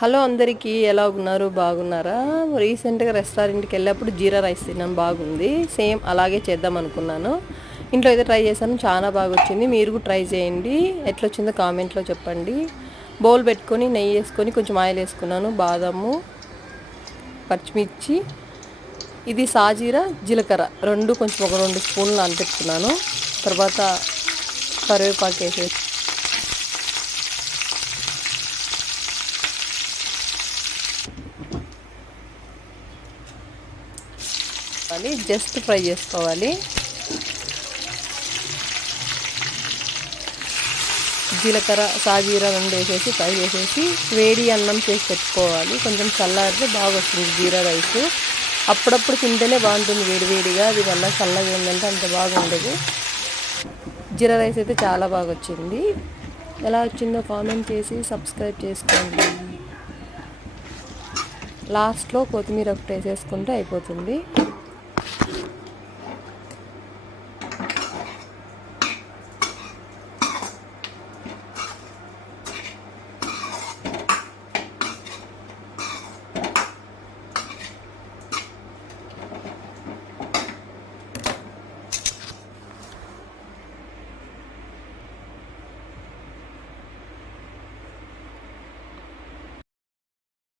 Hello అందరికీ, ఎలా ఉన్నారు? బాగున్నారా? రీసెంట్గా రెస్టారెంట్కి వెళ్ళినప్పుడు జీరా రైస్ తిన్నాను, బాగుంది. సేమ్ అలాగే చేద్దాం అనుకున్నాను. ఇంట్లో అయితే ట్రై చేశాను, చాలా బాగా వచ్చింది. మీరు కూడా ట్రై చేయండి. ఎట్లా వచ్చిందో కామెంట్లో చెప్పండి. బౌల్ పెట్టుకొని నెయ్యి వేసుకొని కొంచెం ఆయిల్ వేసుకున్నాను, బాదాము, పచ్చిమిర్చి, ఇది సాజీరా, జీలకర్ర రెండు కొంచెం ఒక 2 స్పూన్లు నానబెట్టుకున్నాను. తర్వాత కరివేపాకు వేసేసి జస్ట్ ఫ్రై చేసుకోవాలి. జీలకర్ర, సాజీరా రెండు వేసేసి ఫ్రై చేసేసి వేడి అన్నం చేసి పెట్టుకోవాలి. కొంచెం చల్లారితే బాగా వస్తుంది జీరా రైస్. అప్పుడప్పుడు తింటేనే బాగుంటుంది వేడివేడిగా, అది వల్ల చల్లగా ఉందంటే అంత బాగుండదు. జీరా రైస్ అయితే చాలా బాగా వచ్చింది. ఎలా వచ్చిందో కామెంట్ చేసి సబ్స్క్రైబ్ చేసుకోండి. లాస్ట్లో కొత్తిమీర ఒకటి వేసేసుకుంటే అయిపోతుంది.